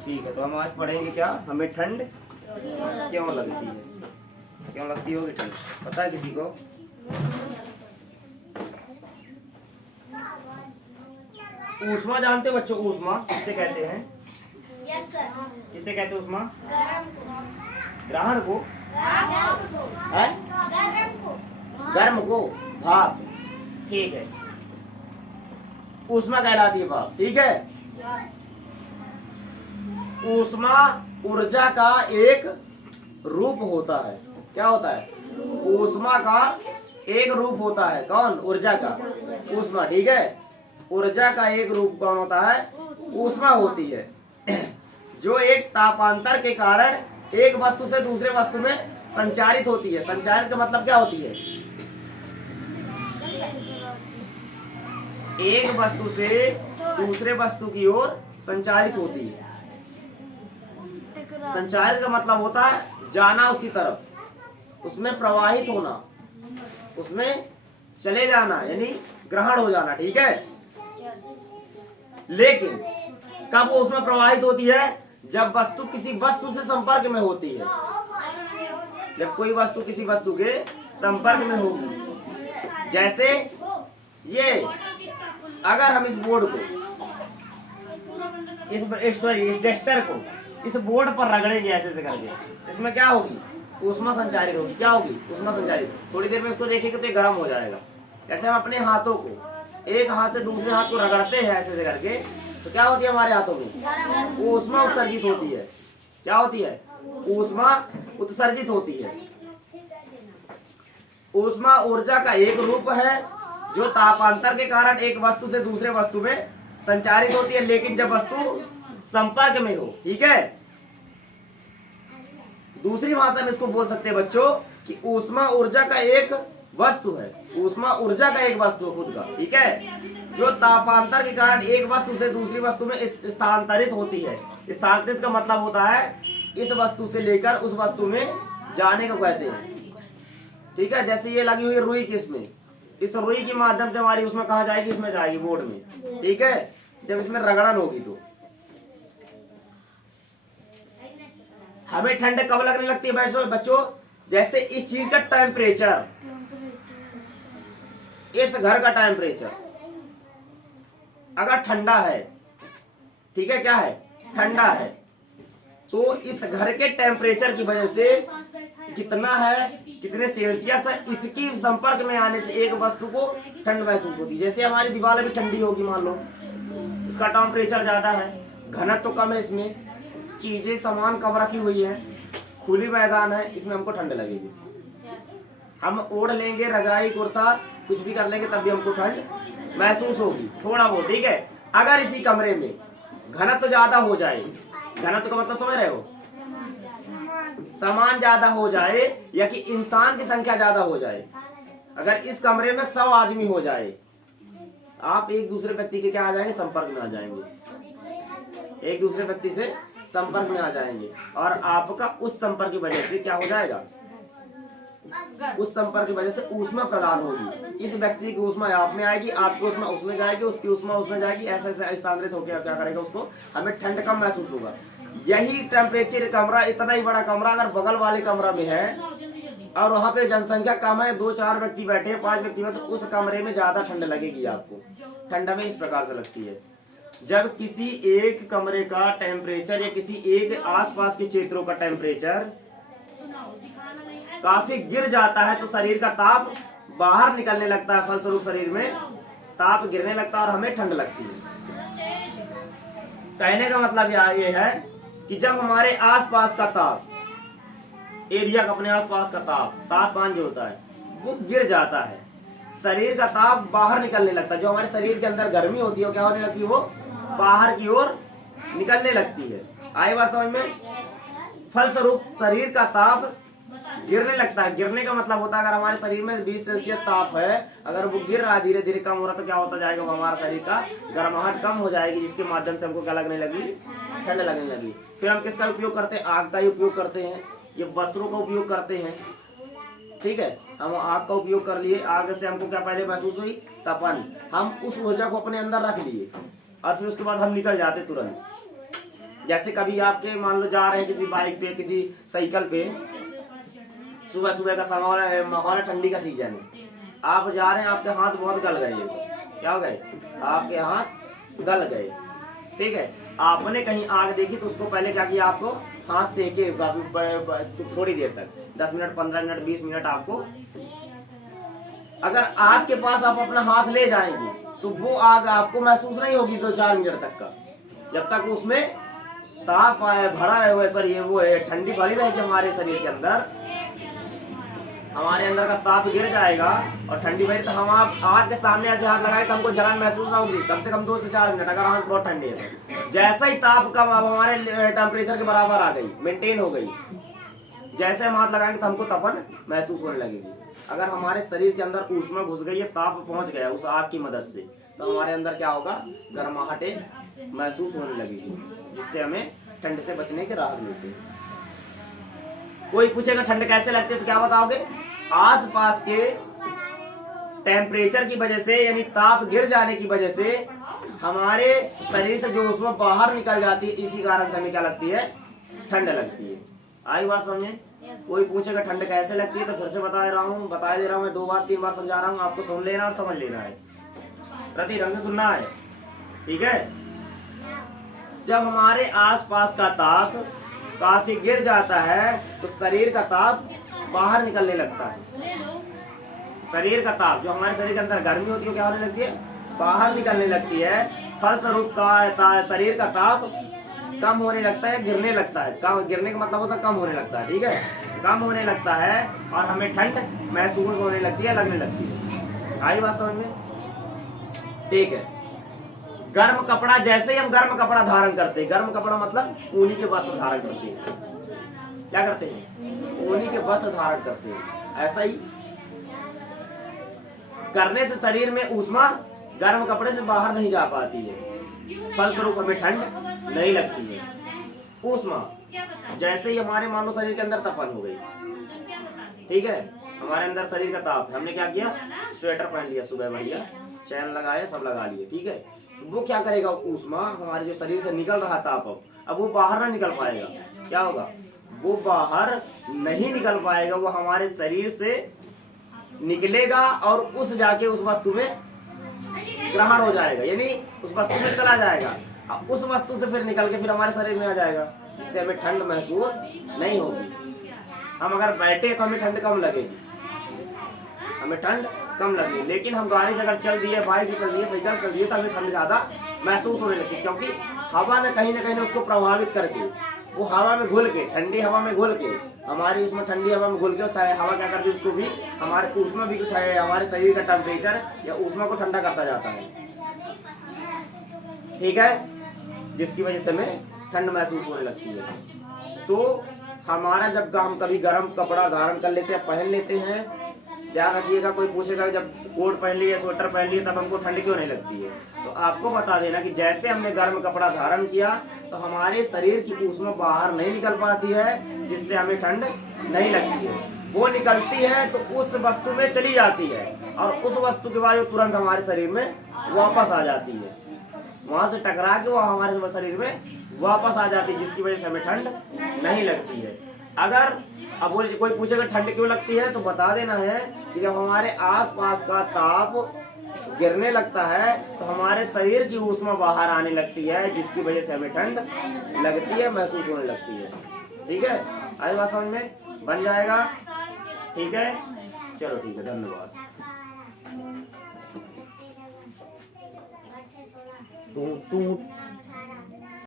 ठीक है, तो हम आज पढ़ेंगे क्या, हमें ठंड क्यों लगती है। क्यों लगती होगी ठंड, पता है किसी को? ऊष्मा जानते हो बच्चों? ऊष्मा किसे कहते हैं? Yes sir. किसे कहते हैं ऊष्मा? गरम को। ग्रहण को? है? गरम को। गर्म को, भाप। ठीक है, ऊष्मा कहलाती है भाप। ठीक है, ऊष्मा ऊर्जा का एक रूप होता है। क्या होता है? ऊष्मा का एक रूप होता है। कौन? ऊर्जा का, ऊष्मा। ठीक है, ऊर्जा का एक रूप कौन होता है? ऊष्मा होती है, जो एक तापांतर के कारण एक वस्तु से दूसरे वस्तु में संचारित होती है। संचारित का मतलब क्या होती है? एक वस्तु से दूसरे वस्तु की ओर संचारित होती है। संचारित का मतलब होता है जाना उसकी तरफ, उसमें प्रवाहित होना, उसमें चले जाना, यानी ग्रहण हो जाना। ठीक है, लेकिन कब वो उसमें प्रवाहित होती है? जब वस्तु किसी वस्तु से संपर्क में होती है। जब कोई वस्तु किसी वस्तु के संपर्क में होगी, जैसे ये, अगर हम इस बोर्ड को, इस डस्टर को इस बोर्ड पर रगड़ेंगे ऐसे से करके, इसमें क्या होगी? ऊष्मा संचारित होगी। क्या होगी? ऊष्मा संचारित। थोड़ी देर में इसको देखेंगे तो ये गर्म हो जाएगा। जैसे हम अपने हाथों को एक हाथ से दूसरे हाथ को रगड़ते हैं ऐसे से करके, तो क्या होती है हमारे हाथों में? ऊष्मा उत्सर्जित होती है। क्या होती है? ऊष्मा उत्सर्जित होती है। ऊष्मा ऊर्जा का एक रूप है, जो तापांतर के कारण एक वस्तु से दूसरे वस्तु में संचारित होती है, लेकिन जब वस्तु संपर्क में हो। ठीक है, दूसरी भाषा में इसको बोल सकते हैं बच्चों कि ऊष्मा ऊर्जा का एक वस्तु है। ऊष्मा ऊर्जा का एक वस्तु है खुद का। ठीक है, जो तापांतर के कारण एक वस्तु से दूसरी वस्तु में स्थानांतरित होती है। स्थानांतरित का मतलब होता है इस वस्तु से लेकर उस वस्तु में जाने को कहते हैं। ठीक है, जैसे ये लगी हुई रुई किसमें, इस रुई के माध्यम से हमारी उसमें कहा जाएगी, इसमें जाएगी बोर्ड में। ठीक है, जब इसमें रगड़न होगी तो हमें ठंड कब लगने लगती है बच्चों? जैसे इस चीज का टेम्परेचर, इस घर का टेम्परेचर अगर ठंडा है, ठीक है, क्या है? ठंडा है, तो इस घर के टेम्परेचर की वजह से कितना है, कितने सेल्सियस है, इसकी संपर्क में आने से एक वस्तु को ठंड महसूस होती है। जैसे हमारी दीवार भी ठंडी होगी, मान लो इसका टेम्परेचर ज्यादा है, घनत्व तो कम है, इसमें चीजें सामान कम रखी हुई है, खुली मैदान है, इसमें हमको ठंड लगेगी। हम ओढ़ लेंगे रजाई कुर्ता कुछ भी कर लेंगे तब भी हमको ठंड महसूस होगी थोड़ा बहुत। ठीक है, अगर इसी कमरे में घनत्व ज्यादा हो जाए, घनत्व का मतलब समझ रहे हो? सामान ज्यादा हो जाए या कि इंसान की संख्या ज्यादा हो जाए। अगर इस कमरे में 100 आदमी हो जाए, आप एक दूसरे व्यक्ति के क्या आ जाएंगे? संपर्क में आ जाएंगे, एक दूसरे व्यक्ति से संपर्क में आ जाएंगे, और आपका उस संपर्क की वजह से क्या हो जाएगा? उस संपर्क की वजह से ऊष्मा प्रदान होगी। इस व्यक्ति की ऊष्मा आप में आएगी, आपकी ऊष्मा उसमें जाएगी, उसकी ऊष्मा उसमें जाएगी, ऐसे ऐसे स्थानांतरित होकर क्या करेगा? उसको हमें ठंड कम महसूस होगा। यही टेम्परेचर कमरा, इतना ही बड़ा कमरा अगर बगल वाले कमरा में है और वहां पे जनसंख्या कम है, 2-4 व्यक्ति बैठे हैं, 5 व्यक्ति में, तो उस कमरे में ज्यादा ठंड लगेगी आपको। ठंड हमें इस प्रकार से लगती है, जब किसी एक कमरे का टेम्परेचर या किसी एक आसपास के क्षेत्रों का टेम्परेचर काफी गिर जाता है, तो शरीर का ताप बाहर निकलने लगता है, फलस्वरूप शरीर में ताप गिरने लगता है और हमें ठंड लगती है। कहने का मतलब ये है कि जब हमारे आसपास का ताप, एरिया का, अपने आसपास का तापमान जो होता है वो गिर जाता है, शरीर का ताप बाहर निकलने लगता है। जो हमारे शरीर के अंदर गर्मी होती है वो क्या होने लगती है? वो बाहर की ओर निकलने लगती है। आई बात समझ में? फलस्वरूप शरीर का ताप गिरने लगता है। गिरने का मतलब होता है अगर हमारे शरीर में 20 सेल्सियस ताप है, अगर वो गिर रहा है, धीरे धीरे कम हो रहा, तो क्या होता जाएगा? वो हमारा शरीर का गर्माहट कम हो जाएगी, जिसके माध्यम से हमको क्या लगने लगी? ठंड लगने लगी। फिर हम किसका उपयोग करते हैं? आग का ही उपयोग करते हैं, ये वस्त्रों का उपयोग करते हैं। ठीक है, हम आग का उपयोग कर लिए, आग से हमको क्या पहले महसूस हुई? तपन। हम उस ऊर्जा को अपने अंदर रख लिए और फिर उसके बाद हम निकल जाते तुरंत। जैसे कभी आपके मान लो जा रहे हैं किसी बाइक पे, किसी साइकिल पे, सुबह सुबह का समय माहौल है, ठंडी का सीजन है, आप जा रहे हैं, आपके हाथ बहुत गल गए, क्या हो गए, आपके हाथ गल गए, ठीक है। आपने कहीं आग देखी तो उसको पहले क्या किया, आपको हाथ सेके थोड़ी देर तक, 10 मिनट, 15 मिनट, 20 मिनट आपको, अगर आग के पास आप अपना हाथ ले जाएंगे तो वो आग आपको महसूस नहीं होगी 2-4 मिनट तक का, जब तक उसमें ताप भरा है, सॉरी वो है ठंडी भरी रहेगी हमारे शरीर के अंदर, हमारे अंदर का ताप गिर जाएगा और ठंडी भरी, तो हम आप आग के सामने ऐसे हाथ लगाए तो हमको जलन महसूस ना होगी कम से कम 2 से 4 मिनट, अगर हाथ बहुत ठंडी है तो। जैसा ही ताप कम अब हमारे टेम्परेचर के बराबर आ गई, मेंटेन हो गई, जैसे हम हाथ लगाएंगे तो हमको तपन महसूस होने लगेगी। अगर हमारे शरीर के अंदर ऊष्मा घुस गई है, ताप पहुंच गया उस आग की मदद से, तो हमारे अंदर क्या होगा, गर्माहटें महसूस होने लगेगी, जिससे हमें ठंड से बचने के राहत मिलती है। कोई पूछेगा ठंड कैसे लगती है तो क्या बताओगे, आसपास के टेम्परेचर की वजह से, यानी ताप गिर जाने की वजह से हमारे शरीर से जो ऊष्मा बाहर निकल जाती है, इसी कारण से हमें क्या लगती है, ठंड लगती है। आई बात समझे। कोई पूछेगा ठंड कैसे लगती है तो फिर से बता दे रहा हूँ मैं 2 बार 3 बार समझा रहा हूँ, आपको सुन लेना और समझ लेना है, प्रति रंग से सुनना है, ठीक है। जब हमारे आसपास का ताप काफी गिर जाता है तो शरीर का ताप बाहर निकलने लगता है, शरीर का ताप जो हमारे शरीर के अंदर गर्मी होती है क्या होने लगती है, बाहर निकलने लगती है, फलस्वरूप शरीर का ताप कम होने लगता है, गिरने लगता है, कम गिरने का मतलब होता है कम होने लगता है, ठीक है, कम होने लगता है और हमें ठंड महसूस होने लगती है, लगने लगती है। आई बात समझ में, ठीक है। गर्म कपड़ा, जैसे ही हम गर्म कपड़ा धारण करते हैं, गर्म कपड़ा मतलब ऊनी के वस्त्र धारण करते हैं, क्या करते हैं, ऊनी के वस्त्र धारण करते हैं, ऐसा ही करने से शरीर में ऊष्मा गर्म कपड़े से बाहर नहीं जा पाती है, फलस्वरूप हमें ठंड नहीं लगती है। ऊष्मा जैसे ही हमारे मानो शरीर के अंदर तपन हो गई, ठीक है, हमारे अंदर शरीर का ताप, हमने क्या किया, स्वेटर पहन लिया सुबह, बढ़िया चैन लगाए, सब लगा लिए, ठीक है, वो क्या करेगा, ऊष्मा हमारे जो शरीर से निकल रहा ताप, अब वो बाहर ना निकल पाएगा, क्या होगा, वो बाहर नहीं निकल पाएगा, वो हमारे शरीर से निकलेगा और उस जाके उस वस्तु में ग्रहण हो जाएगा, यानी उस वस्तु में चला जाएगा, उस वस्तु से फिर निकल के फिर हमारे शरीर में आ जाएगा, जिससे हमें ठंड महसूस नहीं होगी। हम अगर बैठे तो हमें ठंड कम लगेगी, हमें ठंड कम लगेगी, लेकिन हम गाड़ी से अगर चल दिए, बाइक से चल दिए, साइकिल चल दिए तो हमें ठंड ज्यादा महसूस होने लगती है, क्योंकि हवा ने कहीं ना कहीं उसको प्रभावित करके, वो हवा में घुल के, ठंडी हवा में घुल के, हमारी उसमें ठंडी हवा में घुल के हवा क्या करती है, उसको भी हमारे ऊष्मा भी हमारे शरीर का टेम्परेचर या ऊष्मा को ठंडा करता जाता है, ठीक है, जिसकी वजह से हमें ठंड महसूस होने लगती है। तो हमारा जब हम कभी गर्म कपड़ा धारण कर लेते हैं, पहन लेते हैं, ध्यान रखिएगा, कोई पूछेगा जब कोट पहन लिए, स्वेटर पहन लिए, तब हमको ठंड क्यों नहीं लगती है, तो आपको बता देना कि जैसे हमने गर्म कपड़ा धारण किया तो हमारे शरीर की ऊष्मा बाहर नहीं निकल पाती है, जिससे हमें ठंड नहीं लगती है, वो निकलती है तो उस वस्तु में चली जाती है और उस वस्तु के बाद तुरंत हमारे शरीर में वापस आ जाती है, वहां से टकरा के वो हमारे शरीर में वापस आ जाती है, जिसकी वजह से हमें ठंड नहीं लगती है। अगर अब कोई पूछेगा ठंड क्यों लगती है तो बता देना है कि जब हमारे आसपास का ताप गिरने लगता है तो हमारे शरीर की ऊष्मा बाहर आने लगती है, जिसकी वजह से हमें ठंड लगती है, महसूस होने लगती है, ठीक है। आई बात समझ में, बन जाएगा, ठीक है, चलो ठीक है, धन्यवाद। टूट टूट